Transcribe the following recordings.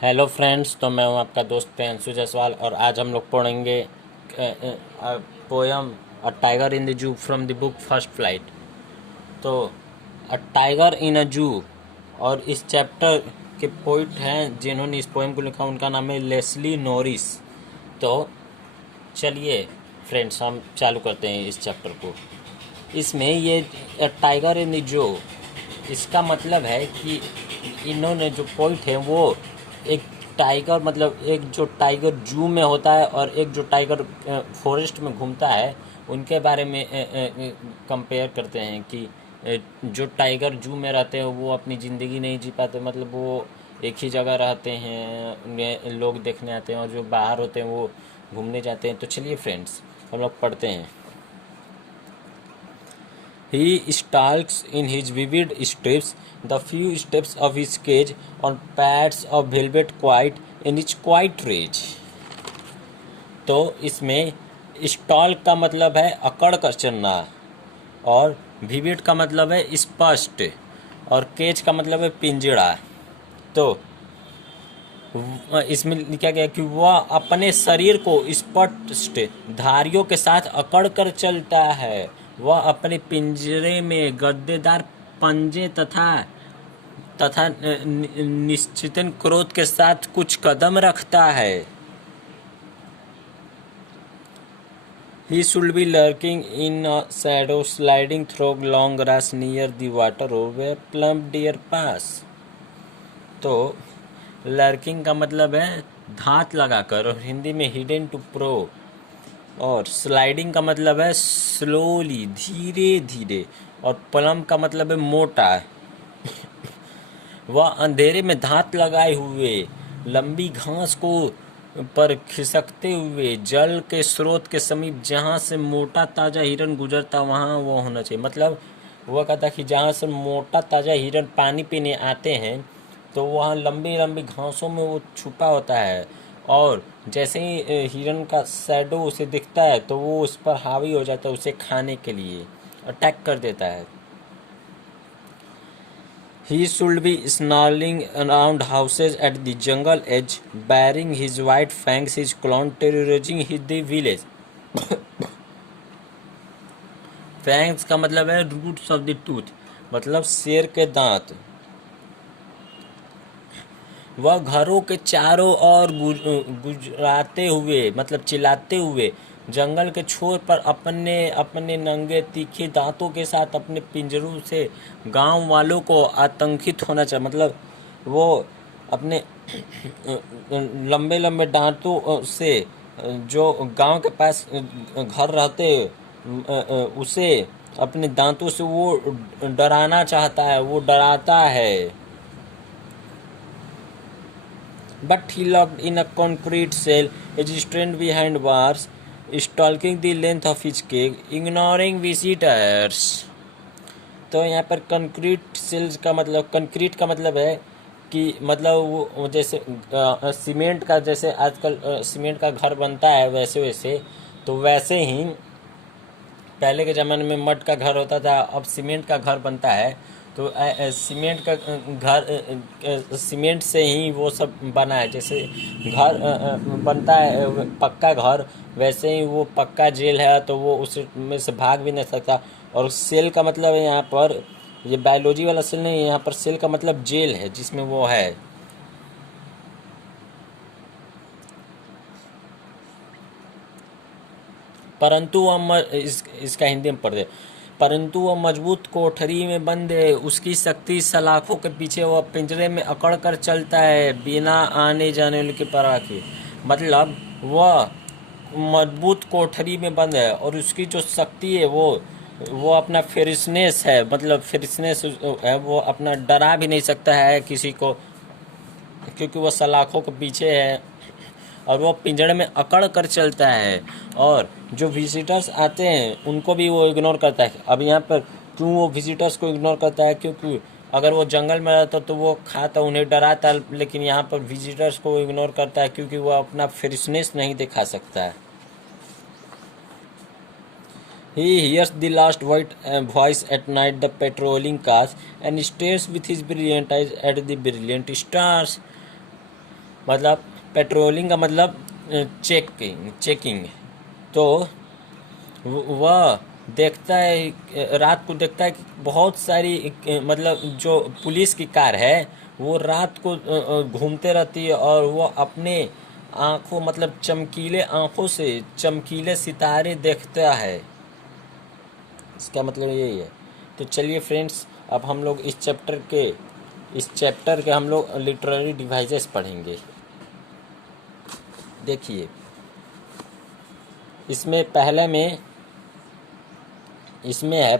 Hello friends, तो मैं हूं आपका दोस्त प्रियांशु जायसवाल और आज हम लोग पढ़ेंगे poem a tiger in the zoo from the book first flight. तो अ टाइगर इन अ जू, और इस चैप्टर के पोइट हैं जिन्होंने इस पोएम को लिखा, उनका नाम है लेस्ली नॉरिस। तो चलिए फ्रेंड्स, हम चालू करते हैं इस चैप्टर को। इसमें ये टाइगर इन द जू, इसका मतलब है कि इन्होंने जो पॉइंट है वो एक टाइगर, मतलब एक जो टाइगर जू में होता है और एक जो टाइगर फॉरेस्ट में घूमता है, उनके बारे में कंपेयर करते हैं कि जो टाइगर जू में रहते हैं वो अपनी ज़िंदगी नहीं जी पाते, मतलब वो एक ही जगह रहते हैं, उन्हें लोग देखने आते हैं, और जो बाहर होते हैं वो घूमने जाते हैं। तो चलिए फ्रेंड्स, हम लोग पढ़ते हैं। He stalks in his vivid strips the few steps of his cage on pads of velvet quiet in its quiet rage। तो इसमें स्टॉल का मतलब है अकड़ कर चलना, और विविड का मतलब है स्पष्ट, और केज का मतलब है पिंजड़ा। तो इसमें लिखा गया कि वह अपने शरीर को स्पष्ट धारियों के साथ अकड़ कर चलता है। वह अपने पिंजरे में गद्देदार पंजे तथा तथा निश्चित क्रोध के साथ कुछ कदम रखता है। He should be lurking in a shadow, sliding through long grass near the water where plump deer pass। तो लर्किंग का मतलब है धात लगाकर, और हिंदी में हिडन टू प्रो। और स्लाइडिंग का मतलब है स्लोली, धीरे धीरे। और प्लम का मतलब है मोटा। वह अंधेरे में धात लगाए हुए लंबी घास को पर खिसकते हुए जल के स्रोत के समीप, जहाँ से मोटा ताज़ा हिरन गुजरता वहाँ वो होना चाहिए। मतलब वह कहता कि जहाँ से मोटा ताज़ा हिरन पानी पीने आते हैं तो वहाँ लंबी लंबी घासों में वो छुपा होता है, और जैसे ही हिरन का शैडो उसे दिखता है तो वो उस पर हावी हो जाता है, उसे खाने के लिए अटैक कर देता है। He should be snarling around houses at the jungle edge, baring his white fangs, his claws terrorizing the village। Fangs का मतलब है रूट्स ऑफ द टूथ, मतलब शेर के दांत। वह घरों के चारों ओर गुजराते हुए, मतलब चिल्लाते हुए, जंगल के छोर पर अपने अपने नंगे तीखे दांतों के साथ अपने पिंजरों से गांव वालों को आतंकित होना चाहिए। मतलब वो अपने लंबे लंबे दांतों से जो गांव के पास घर रहते उसे अपने दांतों से वो डराना चाहता है, वो डराता है। But he locked in a concrete cell, restrained behind bars, stalking the length of his cage, ignoring visitors। तो यहाँ पर कंक्रीट सेल्स का मतलब, कंक्रीट का मतलब है कि मतलब वो जैसे सीमेंट का, जैसे आजकल सीमेंट का घर बनता है वैसे वैसे, तो वैसे ही पहले के ज़माने में मड का घर होता था, अब सीमेंट का घर बनता है। तो सीमेंट का घर, सीमेंट से ही वो सब बना है। जैसे घर बनता है पक्का घर, वैसे ही वो पक्का जेल है, तो वो उसमें से भाग भी नहीं सकता। और सेल का मतलब है यहाँ पर, ये बायोलॉजी वाला सेल नहीं है, यहाँ पर सेल का मतलब जेल है जिसमें वो है। परंतु वह इसका हिंदी में पढ़ दे। परंतु वह मजबूत कोठरी में बंद है, उसकी शक्ति सलाखों के पीछे, वह पिंजरे में अकड़ कर चलता है बिना आने जाने के परवाह के। मतलब वह मजबूत कोठरी में बंद है और उसकी जो शक्ति है वो अपना फेरिसनेस है, मतलब फेरिसनेस है, वो अपना डरा भी नहीं सकता है किसी को, क्योंकि वो सलाखों के पीछे है और वो पिंजड़े में अकड़ कर चलता है। और जो विजिटर्स आते हैं उनको भी वो इग्नोर करता है। अब यहाँ पर क्यों वो विजिटर्स को इग्नोर करता है? क्योंकि अगर वो जंगल में रहता तो वो खाता, उन्हें डराता, लेकिन यहाँ पर विजिटर्स को इग्नोर करता है क्योंकि वो अपना फेरिसनेस नहीं दिखा सकता है। He hears the last white voice at night, the patrolling cars, and stares with his brilliant eyes at the brilliant stars। मतलब पेट्रोलिंग का मतलब चेकिंग। तो वह देखता है, रात को देखता है कि बहुत सारी मतलब जो पुलिस की कार है वो रात को घूमते रहती है, और वो अपने आंखों मतलब चमकीले आंखों से चमकीले सितारे देखता है। इसका मतलब यही है। तो चलिए फ्रेंड्स, अब हम लोग इस चैप्टर के हम लोग लिटरेरी डिवाइसेस पढ़ेंगे। देखिए, इसमें है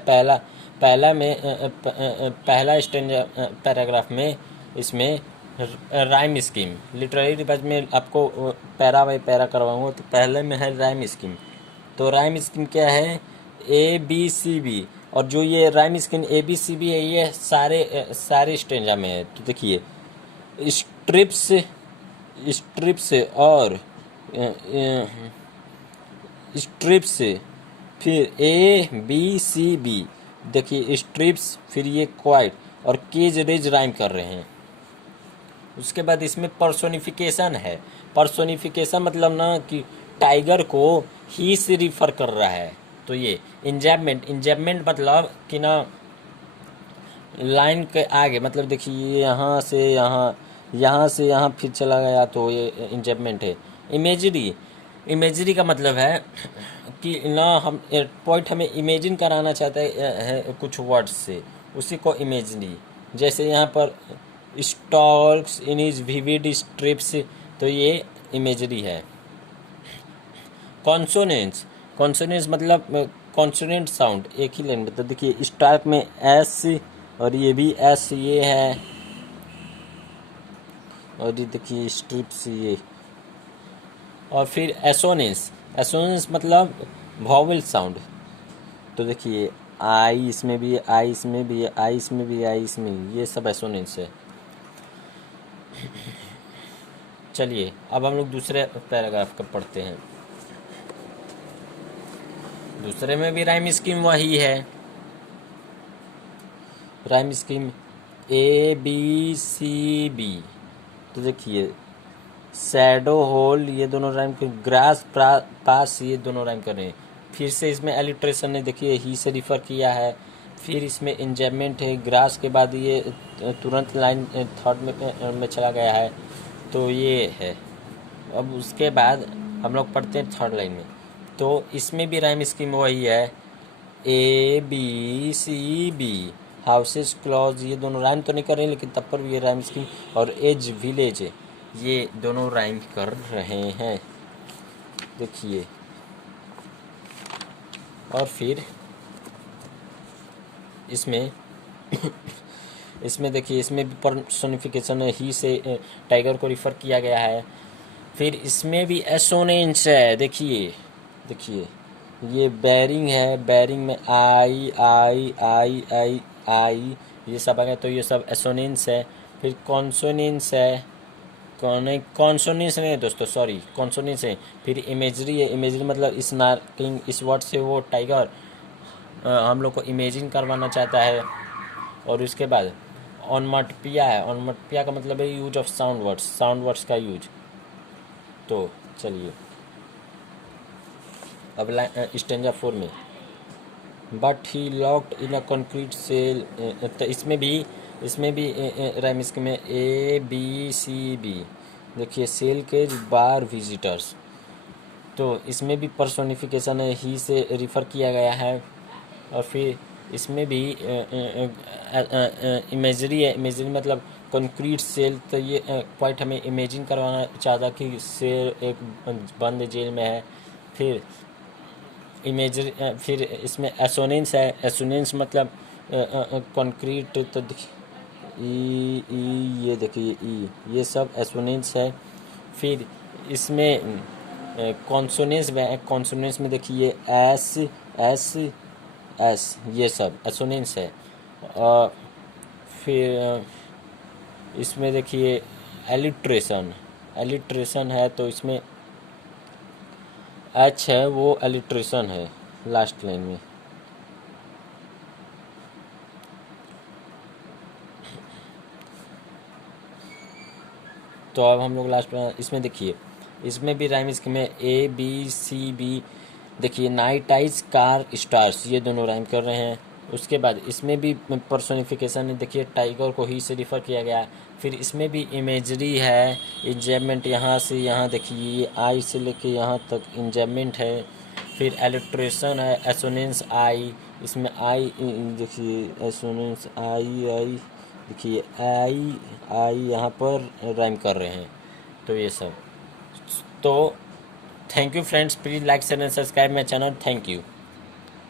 पहला स्टैंजा पैराग्राफ में इसमें राइम स्कीम। लिटरेरी डिवाइस में आपको पैरा बाई पैरा करवाऊंगा। तो पहले में है राइम स्कीम। तो राइम स्कीम क्या है? ABCB। और जो ये राइम स्कीम ABCB है, ये सारे स्टैंजा में है। तो देखिए, स्ट्रिप्स स्ट्रिप्स और स्ट्रिप्स, फिर ABCB। देखिए, स्ट्रिप्स, फिर ये क्वाइट और केज रेज राइम कर रहे हैं। उसके बाद इसमें पर्सोनिफिकेशन है। पर्सोनिफिकेशन मतलब ना कि टाइगर को ही से रिफर कर रहा है। तो ये इंजैपमेंट मतलब कि ना लाइन के आगे, मतलब देखिए यहाँ से यहाँ फिर चला गया, तो ये इंजैपमेंट है। इमेजरी का मतलब है कि ना हम पॉइंट हमें इमेजिन कराना चाहता है कुछ वर्ड्स से, उसी को इमेजरी। जैसे यहाँ पर stalls in is vivid strips, तो ये इमेजरी है। कॉन्सोनेंट्स मतलब कॉन्सोनेंट साउंड एक ही लाइन में। तो देखिए, स्टार्ट में एस, और ये भी एस ये है, और ये देखिए स्ट्रिप्स ये। और फिर एसोनेंस मतलब वॉवेल साउंड। तो देखिए, आई इसमें भी है, आई इसमें भी है, आई इसमें भी है, आई इसमें भी, ये सब एसोनेंस है। चलिए, अब हम लोग दूसरे पैराग्राफ का पढ़ते हैं। दूसरे में भी राइम स्कीम वही है। Rhyme scheme ABCB। तो देखिए, शैडो होल ये दोनों राइम कर, ग्रास पास ये दोनों राइम कर रहे हैं। फिर से इसमें एलिट्रेशन ने देखिए ही से रिफ़र किया है। फिर इसमें इंजैपमेंट है, ग्रास के बाद ये तुरंत लाइन थर्ड में चला गया है। तो ये है। अब उसके बाद हम लोग पढ़ते हैं थर्ड लाइन में। तो इसमें भी राइम स्कीम वही है, ABCB। हाउसेस क्लॉज ये दोनों राइम तो नहीं कर रहे हैं, लेकिन तब पर भी ये राइम स्कीम। और एज विलेज ये दोनों राइम कर रहे हैं। देखिए, और फिर इसमें इसमें देखिए, इसमें भी पर्सोनिफिकेशन ही से टाइगर को रिफ़र किया गया है। फिर इसमें भी एसोनेंस है। देखिए ये बैरिंग है, बैरिंग में आई आई आई आई आई ये सब आ गया, तो ये सब एसोनेंस है। फिर कॉन्सोनेंस है, कॉन्सोनेंस नहीं है दोस्तों, सॉरी, कॉन्सोनेंस है। फिर इमेजरी है, इमेजरी मतलब स्नार्कलिंग, इस वर्ड से वो टाइगर हम लोग को इमेजिन करवाना चाहता है। और उसके बाद ऑनमटपिया है। ऑनमटपिया का मतलब है यूज ऑफ साउंड वर्ड्स का यूज। तो चलिए, अब स्टेंजा 4 में, but he locked in a concrete cell. तो इसमें भी राइम स्कीम में ABCB। देखिए, सेल के बार विजिटर्स। तो इसमें भी पर्सोनिफिकेशन है, ही से रिफ़र किया गया है। और फिर इसमें भी इमेजरी है। इमेजरी मतलब कंक्रीट सेल। तो ये पॉइंट हमें इमेजिन करवाना चाहता कि सेल एक बंद जेल में है। फिर इमेजरी, फिर इसमें एसोनेंस है। एसोनेंस मतलब कंक्रीट। तो ये देखिए ये सब एसोनेंस है। फिर इसमें कॉन्सोनेंस में, कॉन्सोनेंस में देखिए एस एस एस ये सब एसोनेंस है। और फिर इसमें देखिए एलिट्रेशन है। तो इसमें एच है, वो एलिट्रेशन है लास्ट लाइन में। तो अब हम लोग लास्ट में इसमें देखिए, इसमें भी राइम स्कीम है ABCB। देखिए नाइट आइज कार स्टार्स, ये दोनों राइम कर रहे हैं। उसके बाद इसमें भी पर्सोनिफिकेशन है, देखिए टाइगर को ही से रिफ़र किया गया है। फिर इसमें भी इमेजरी है, इंजॉयमेंट यहाँ से यहाँ देखिए, ये आई से लेके यहाँ तक इंजॉयमेंट है। फिर एलिट्रेशन है, एसोनेंस आई, इसमें आई देखिए एसोनेंस आई देखिए आई आई यहाँ पर राइम कर रहे हैं। तो ये सब, तो thank you friends, please like share and subscribe my channel. Thank you.